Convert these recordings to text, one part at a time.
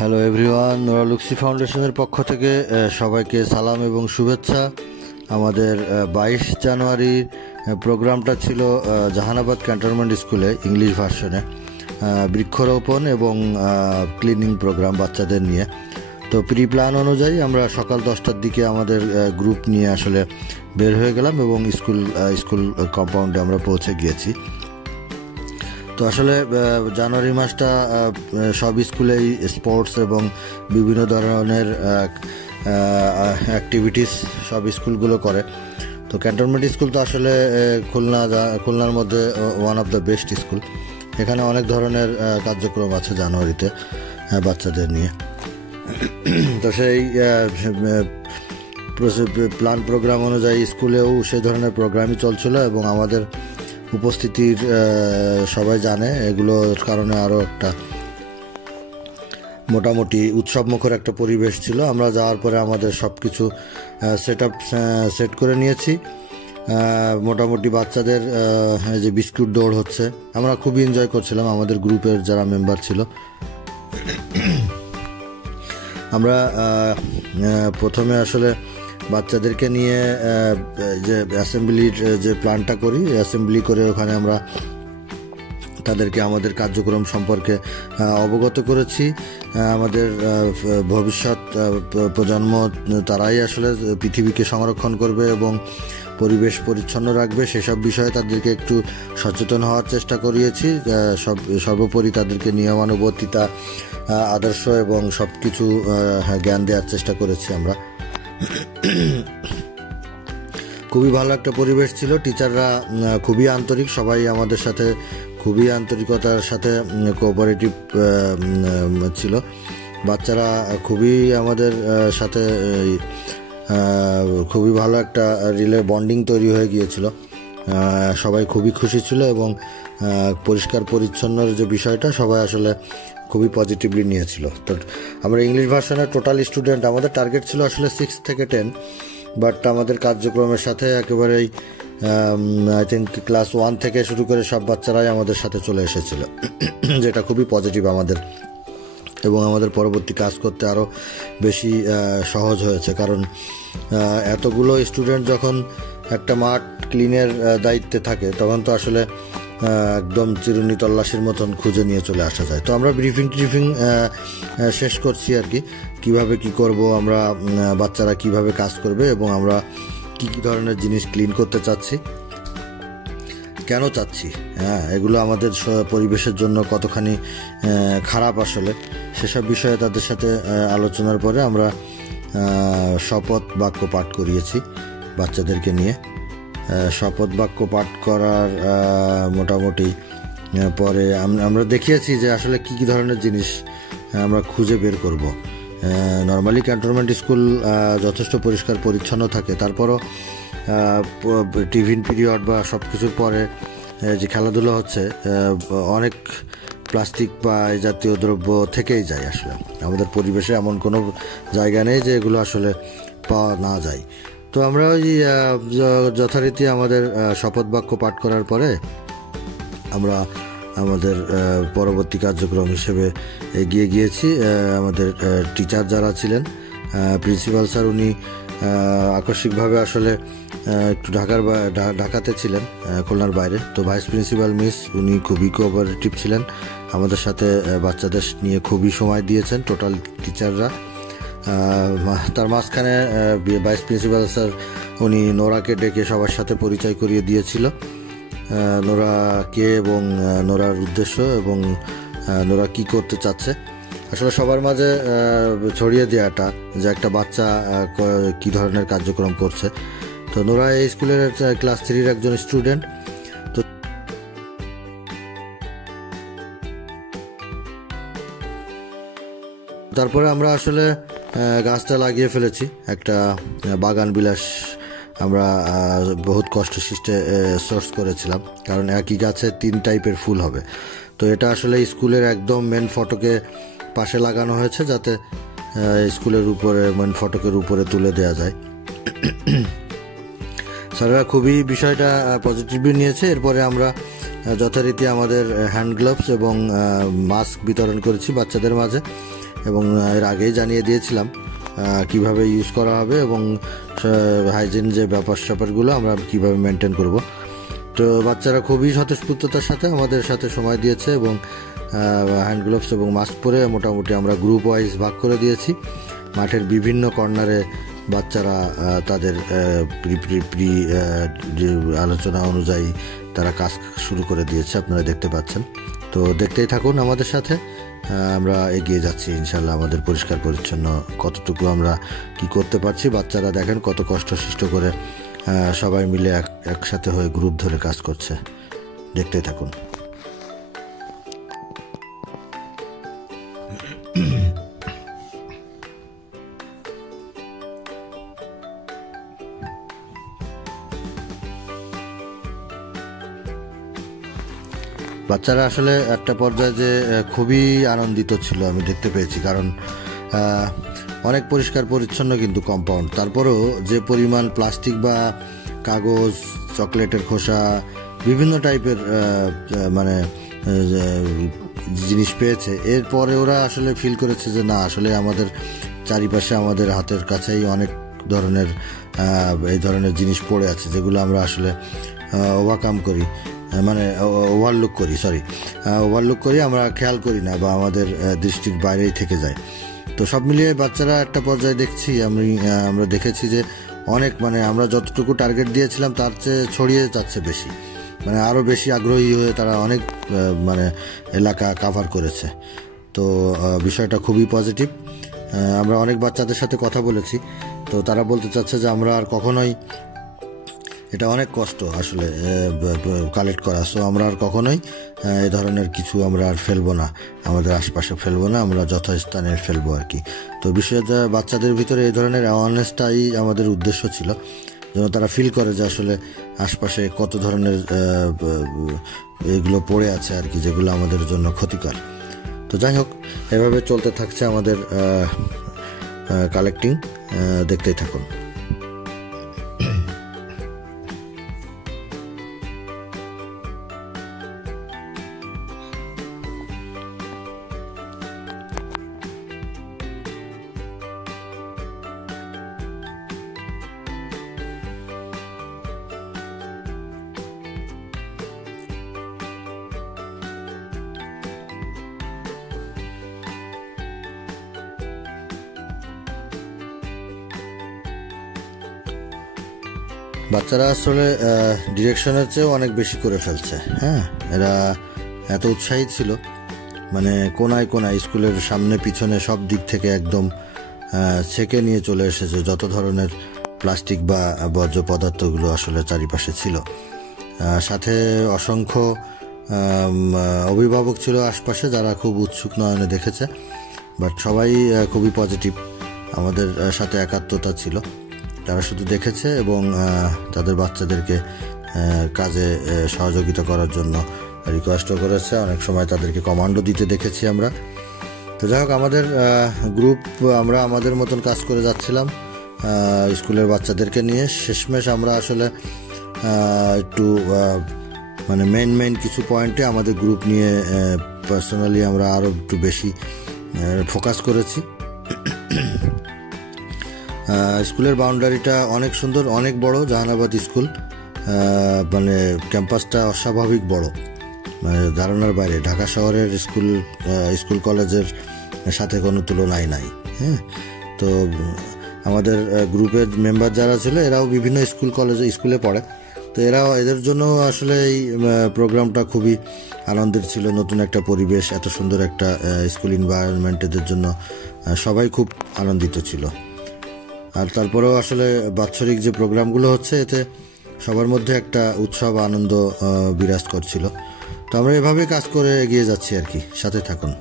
Hello everyone, Nora লুক্সি ফাউন্ডেশনের পক্ষ থেকে সবাইকে সালাম এবং শুভেচ্ছা। আমাদের 22 জানুয়ারির প্রোগ্রামটা ছিল জাহানাবাদ ক্যান্টনমেন্ট স্কুলে ইংলিশ ভার্সনে বৃক্ষরোপণ এবং ক্লিনিং প্রোগ্রাম বাচ্চাদের নিয়ে। তো প্রি প্ল্যান অনুযায়ী আমরা সকাল 10টার দিকে আমাদের গ্রুপ নিয়ে আসলে বের হয়ে গেলাম এবং স্কুল কম্পাউন্ডে আমরা পৌঁছে গিয়েছি। তো আসলে জানুয়ারি মাসটা সব স্কুলেই স্পোর্টস এবং বিভিন্ন ধরনের অ্যাক্টিভিটিস সব স্কুলগুলো করে। তো ক্যান্টনমেন্ট স্কুল তো আসলে খুলনার মধ্যে one of the best school. এখানে অনেক ধরনের কার্যক্রম আছে জানুয়ারিতে বাচ্চাদের নিয়ে। তো সেই প্ল্যান প্রোগ্রাম অনুযায়ী স্কুলেও সেই ধরনের প্রোগ্রামই চলছিল এবং আমাদের উপস্থিতির সবাই জানে এগুলোর কারণে আরও একটা মোটামুটি উৎসবমুখর একটা পরিবেশ ছিল। আমরা যাওয়ার পরে আমাদের সব কিছু সেট করে নিয়েছি। মোটামুটি বাচ্চাদের যে বিস্কুট দৌড় হচ্ছে, আমরা খুবই এনজয় করছিলাম। আমাদের গ্রুপের যারা মেম্বার ছিল, আমরা প্রথমে আসলে বাচ্চাদেরকে নিয়ে যে অ্যাসেম্বলির যে প্ল্যানটা করি, অ্যাসেম্বলি করে ওখানে আমরা তাদেরকে আমাদের কার্যক্রম সম্পর্কে অবগত করেছি। আমাদের ভবিষ্যৎ প্রজন্ম তারাই আসলে পৃথিবীকে সংরক্ষণ করবে এবং পরিবেশ পরিচ্ছন্ন রাখবে, সেসব বিষয়ে তাদেরকে একটু সচেতন হওয়ার চেষ্টা করিয়েছি। সর্বোপরি তাদেরকে নিয়মানুবর্তিতা, আদর্শ এবং সব কিছু জ্ঞান দেওয়ার চেষ্টা করেছি আমরা। খুবই ভালো একটা পরিবেশ ছিল। টিচাররা খুবই আন্তরিক, সবাই আমাদের সাথে খুবই আন্তরিকতার সাথে কোঅপারেটিভ ছিল। বাচ্চারা খুবই আমাদের সাথে খুবই ভালো একটা বন্ডিং তৈরি হয়ে গিয়েছিল। সবাই খুবই খুশি ছিল এবং পরিষ্কার পরিচ্ছন্নর যে বিষয়টা সবাই আসলে খুবই পজিটিভলি নিয়েছিল। তো আমরা ইংলিশ ভার্সনের টোটাল স্টুডেন্ট, আমাদের টার্গেট ছিল আসলে 6 থেকে 10, বাট আমাদের কার্যক্রমের সাথে একেবারেই আই থিঙ্ক ক্লাস 1 থেকে শুরু করে সব বাচ্চারাই আমাদের সাথে চলে এসেছিল, যেটা খুবই পজিটিভ আমাদের এবং আমাদের পরবর্তী কাজ করতে আরও বেশি সহজ হয়েছে। কারণ এতগুলো স্টুডেন্ট যখন একটা মাঠ ক্লিনের দায়িত্বে থাকে তখন তো আসলে একদম চিরুনি তল্লাশির মতন খুঁজে নিয়ে চলে আসা যায়। তো আমরা ব্রিফিং শেষ করছি আর কি, কীভাবে কী করব আমরা, বাচ্চারা কিভাবে কাজ করবে এবং আমরা কি ধরনের জিনিস ক্লিন করতে চাচ্ছি, কেন চাচ্ছি, এগুলো আমাদের পরিবেশের জন্য কতখানি খারাপ আসলে, সেসব বিষয়ে তাদের সাথে আলোচনার পরে আমরা শপথ বাক্য পাঠ করিয়েছি বাচ্চাদেরকে নিয়ে। শপথ বাক্য পাঠ করার মোটামুটি পরে আমরা দেখিয়েছি যে আসলে কি ধরনের জিনিস আমরা খুঁজে বের করব। নর্মালি ক্যান্টনমেন্ট স্কুল যথেষ্ট পরিষ্কার পরিচ্ছন্ন থাকে, তারপরও টিফিন পিরিয়ড বা সব কিছুর পরে যে খেলাধুলা হচ্ছে, অনেক প্লাস্টিক বা এই জাতীয় দ্রব্য থেকেই যায়। আসলে আমাদের পরিবেশে এমন কোনো জায়গা নেই যে এগুলো আসলে পাওয়া না যায়। তো আমরা ওই যথারীতি আমাদের শপথ বাক্য পাঠ করার পরে আমরা আমাদের পরবর্তী কার্যক্রম হিসেবে এগিয়ে গিয়েছি। আমাদের টিচার যারা ছিলেন, প্রিন্সিপাল স্যার উনি আকস্মিকভাবে আসলে একটু ঢাকাতে ছিলেন, খুলনার বাইরে। তো ভাইস প্রিন্সিপাল মিস উনি খুবই কোঅপারেটিভ ছিলেন, আমাদের সাথে বাচ্চাদের নিয়ে খুবই সময় দিয়েছেন টোটাল টিচাররা। তার মাঝখানে ভাইস প্রিন্সিপাল স্যার উনি নোরাকে ডেকে সবার সাথে পরিচয় করিয়ে দিয়েছিল, নোরা কে এবং নোরার উদ্দেশ্য এবং নোরা কি করতে চাচ্ছে। আসলে সবার মাঝে ছড়িয়ে দেওয়াটা যে একটা বাচ্চা কি ধরনের কার্যক্রম করছে। তো নোরা এই স্কুলের ক্লাস 3-র একজন স্টুডেন্ট। তো তারপরে আমরা আসলে গাছটা লাগিয়ে ফেলেছি, একটা বাগান বিলাস আমরা বহুত কষ্ট সৃষ্টে সোর্স করেছিলাম, কারণ একই গাছে 3 টাইপের ফুল হবে। তো এটা আসলে স্কুলের একদম মেন ফটকে পাশে লাগানো হয়েছে, যাতে স্কুলের উপরে মেন ফটকের উপরে তুলে দেওয়া যায়। স্যাররা খুবই বিষয়টা পজিটিভলি নিয়েছে। এরপরে আমরা যথারীতি আমাদের হ্যান্ড গ্লাভস এবং মাস্ক বিতরণ করেছি বাচ্চাদের মাঝে। এবং এর আগেই জানিয়ে দিয়েছিলাম কিভাবে ইউজ করা হবে এবং হাইজিন যে ব্যাপারগুলো আমরা কিভাবে মেনটেন করব। তো বাচ্চারা খুবই স্বতঃস্ফূর্ততার সাথে আমাদের সাথে সময় দিয়েছে এবং হ্যান্ড গ্লোভস এবং মাস্ক পরে মোটামুটি আমরা গ্রুপ ওয়াইজ ভাগ করে দিয়েছি। মাঠের বিভিন্ন কর্নারে বাচ্চারা তাদের প্রি আলোচনা অনুযায়ী তারা কাজ শুরু করে দিয়েছে, আপনারা দেখতে পাচ্ছেন। তো দেখতেই থাকুন আমাদের সাথে, আমরা এগিয়ে যাচ্ছি ইনশাল্লাহ। আমাদের পরিষ্কার পরিচ্ছন্ন কতটুকু আমরা কি করতে পারছি, বাচ্চারা দেখেন কত কষ্ট সৃষ্ট করে সবাই মিলে একসাথে হয়ে গ্রুপ ধরে কাজ করছে, দেখতেই থাকুন। বাচ্চারা আসলে একটা পর্যায়ে যে খুবই আনন্দিত ছিল আমি দেখতে পেয়েছি, কারণ অনেক পরিষ্কার পরিচ্ছন্ন কিন্তু কম্পাউন্ড, তারপরেও যে পরিমাণ প্লাস্টিক বা কাগজ, চকলেটের খোসা, বিভিন্ন টাইপের মানে জিনিস পেয়েছে, এরপরে ওরা আসলে ফিল করেছে যে না, আসলে আমাদের চারিপাশে আমাদের হাতের কাছেই অনেক ধরনের এই ধরনের জিনিস পড়ে আছে যেগুলো আমরা আসলে ওভারকাম করি, মানে ওভারলুক করি, আমরা খেয়াল করি না বা আমাদের দৃষ্টির বাইরেই থেকে যায়। তো সব মিলিয়ে বাচ্চারা একটা পর্যায়ে দেখছি আমরা দেখেছি যে অনেক, মানে আমরা যতটুকু টার্গেট দিয়েছিলাম তার চেয়ে ছড়িয়ে যাচ্ছে বেশি, মানে আরও বেশি আগ্রহী হয়ে তারা অনেক মানে এলাকা কাভার করেছে। তো বিষয়টা খুবই পজিটিভ। আমরা অনেক বাচ্চাদের সাথে কথা বলেছি, তো তারা বলতে চাচ্ছে যে আমরা আর কখনোই, এটা অনেক কষ্ট আসলে কালেক্ট করা, সো আমরা আর কখনোই এই ধরনের কিছু আমরা আর ফেলবো না, আমাদের আশপাশে ফেলবো না, আমরা যথাস্থানে ফেলবো আর কি। তো বিষয়টা বাচ্চাদের ভিতরে এই ধরনের অ্যাওয়ারনেসটাই আমাদের উদ্দেশ্য ছিল, যেন তারা ফিল করে যে আসলে আশপাশে কত ধরনের এগুলো পড়ে আছে আর কি, যেগুলো আমাদের জন্য ক্ষতিকর। তো যাই হোক, এভাবে চলতে থাকছে আমাদের কালেক্টিং, দেখতেই থাকুন। বাচ্চারা আসলে ডিরেকশনের চেয়েও অনেক বেশি করে ফেলছে। হ্যাঁ, এরা এত উৎসাহী ছিল, মানে কোনায় কোনায় স্কুলের সামনে পিছনে সব দিক থেকে একদম ছেঁকে নিয়ে চলে এসেছে যত ধরনের প্লাস্টিক বা বর্জ্য পদার্থগুলো আসলে চারিপাশে ছিল। সাথে অসংখ্য অভিভাবক ছিল আশপাশে, যারা খুব উৎসুক নয়নে দেখেছে, বাট সবাই খুবই পজিটিভ, আমাদের সাথে একাত্মতা ছিল। তারা শুধু দেখেছে এবং তাদের বাচ্চাদেরকে কাজে সহযোগিতা করার জন্য রিকোয়েস্টও করেছে, অনেক সময় তাদেরকে কমান্ডও দিতে দেখেছি আমরা। তো যাই হোক, আমাদের গ্রুপ, আমরা আমাদের মতন কাজ করে যাচ্ছিলাম স্কুলের বাচ্চাদেরকে নিয়ে। শেষমেশ আমরা আসলে একটু মানে মেইন কিছু পয়েন্টে আমাদের গ্রুপ নিয়ে পার্সোনালি আমরা আরও একটু বেশি ফোকাস করেছি। স্কুলের বাউন্ডারিটা অনেক সুন্দর, অনেক বড় জাহানাবাদ স্কুল, মানে ক্যাম্পাসটা অস্বাভাবিক বড়, মানে ধারণার বাইরে। ঢাকা শহরের স্কুল কলেজের সাথে কোনো তুলনাই নাই। হ্যাঁ, তো আমাদের গ্রুপের মেম্বার যারা ছিল এরাও বিভিন্ন স্কুলে পড়ে, তো এদের জন্য আসলে এই প্রোগ্রামটা খুবই আনন্দের ছিল। নতুন একটা পরিবেশ, এত সুন্দর একটা স্কুল এনভায়রনমেন্ট, এদের জন্য সবাই খুব আনন্দিত ছিল। আর তারপরেও আসলে বাৎসরিক যে প্রোগ্রামগুলো হচ্ছে, এতে সবার মধ্যে একটা উৎসব আনন্দ বিরাজ করছিল। তো আমরা এভাবে কাজ করে এগিয়ে যাচ্ছি আর কি, সাথে থাকুন।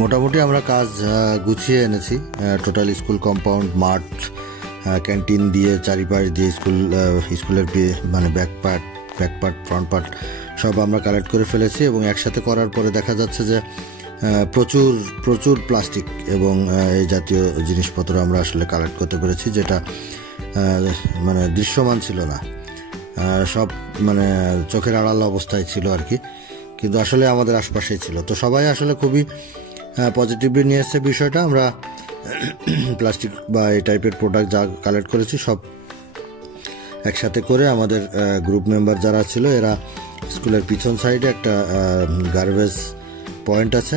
মোটামুটি আমরা কাজ গুছিয়ে এনেছি। টোটাল স্কুল কম্পাউন্ড, মাঠ, ক্যান্টিন দিয়ে চারিপাশ দিয়ে স্কুলের মানে ব্যাক পার্ট ফ্রন্ট পার্ট সব আমরা কালেক্ট করে ফেলেছি এবং একসাথে করার পরে দেখা যাচ্ছে যে প্রচুর প্লাস্টিক এবং এই জাতীয় জিনিসপত্র আমরা আসলে কালেক্ট করতে পেরেছি, যেটা মানে দৃশ্যমান ছিল না, সব মানে চোখের আড়াল অবস্থায় ছিল আর কি, কিন্তু আসলে আমাদের আশপাশেই ছিল। তো সবাই আসলে খুবই পজিটিভলি নিয়ে এসছে বিষয়টা। আমরা প্লাস্টিক বা এই টাইপের প্রোডাক্ট যা কালেক্ট করেছি সব একসাথে করে আমাদের গ্রুপ মেম্বার যারা ছিল এরা স্কুলের পিছন সাইডে একটা গার্বেজ পয়েন্ট আছে,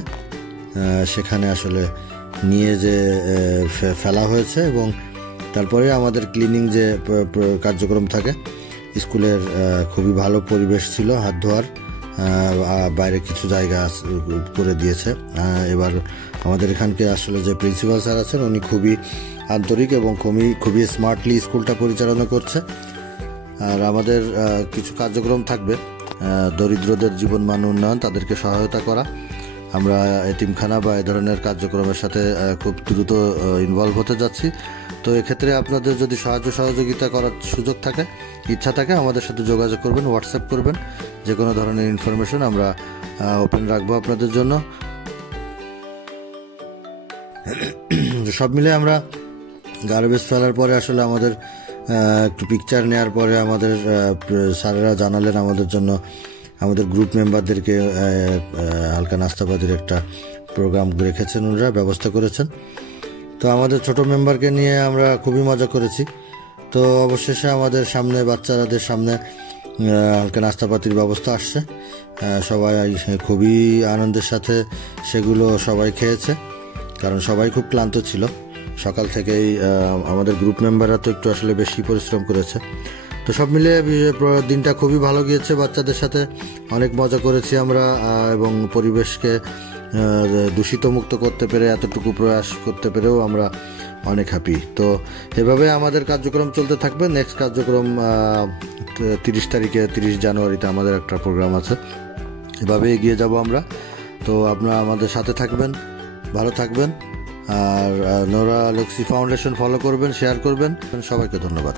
সেখানে আসলে নিয়ে যে ফেলা হয়েছে এবং তারপরে আমাদের ক্লিনিং যে কার্যক্রম থাকে স্কুলের খুবই ভালো পরিবেশ ছিল, হাত ধোয়ার বাইরে কিছু জায়গা করে দিয়েছে। এবার আমাদের এখানকে আসলে যে প্রিন্সিপাল স্যার আছেন উনি খুবই আন্তরিক এবং খুবই স্মার্টলি স্কুলটা পরিচালনা করছে। আর আমাদের কিছু কার্যক্রম থাকবে, দরিদ্রদের জীবন মান উন্নয়ন, তাদেরকে সহায়তা করা। আমরা এতিমখানা বা এ ধরনের কার্যক্রমের সাথে খুব দ্রুত ইনভলভ হতে যাচ্ছি। তো এক্ষেত্রে আপনাদের যদি সহযোগিতা করার সুযোগ থাকে, ইচ্ছা থাকে, আমাদের সাথে যোগাযোগ করবেন, হোয়াটসঅ্যাপ করবেন, যে কোনো ধরনের ইনফরমেশন আমরা ওপেন রাখবো আপনাদের জন্য। সব মিলে আমরা গার্বেজ ফেলার পরে আসলে আমাদের একটু পিকচার নেওয়ার পরে আমাদের স্যারেরা জানালেন আমাদের জন্য, আমাদের গ্রুপ মেম্বারদেরকে হালকা নাস্তাবাদির একটা প্রোগ্রাম রেখেছেন, ওনারা ব্যবস্থা করেছেন। তো আমাদের ছোট মেম্বারকে নিয়ে আমরা খুবই মজা করেছি। তো অবশেষে আমাদের সামনে বাচ্চাদের সামনে হালকা নাস্তাপাতির ব্যবস্থা আসছে, সবাই খুবই আনন্দের সাথে সেগুলো সবাই খেয়েছে, কারণ সবাই খুব ক্লান্ত ছিল সকাল থেকেই। আমাদের গ্রুপ মেম্বাররা তো একটু আসলে বেশি পরিশ্রম করেছে। তো সব মিলিয়ে দিনটা খুবই ভালো গিয়েছে, বাচ্চাদের সাথে অনেক মজা করেছি আমরা এবং পরিবেশকে দূষিত মুক্ত করতে পেরে, এতটুকু প্রয়াস করতে পেরেও আমরা অনেক হ্যাপি। তো এভাবে আমাদের কার্যক্রম চলতে থাকবে। নেক্সট কার্যক্রম 30 জানুয়ারিতে আমাদের একটা প্রোগ্রাম আছে, এভাবে এগিয়ে যাব আমরা। তো আপনারা আমাদের সাথে থাকবেন, ভালো থাকবেন, আর নোরা লক্সি ফাউন্ডেশন ফলো করবেন, শেয়ার করবেন। সবাইকে ধন্যবাদ।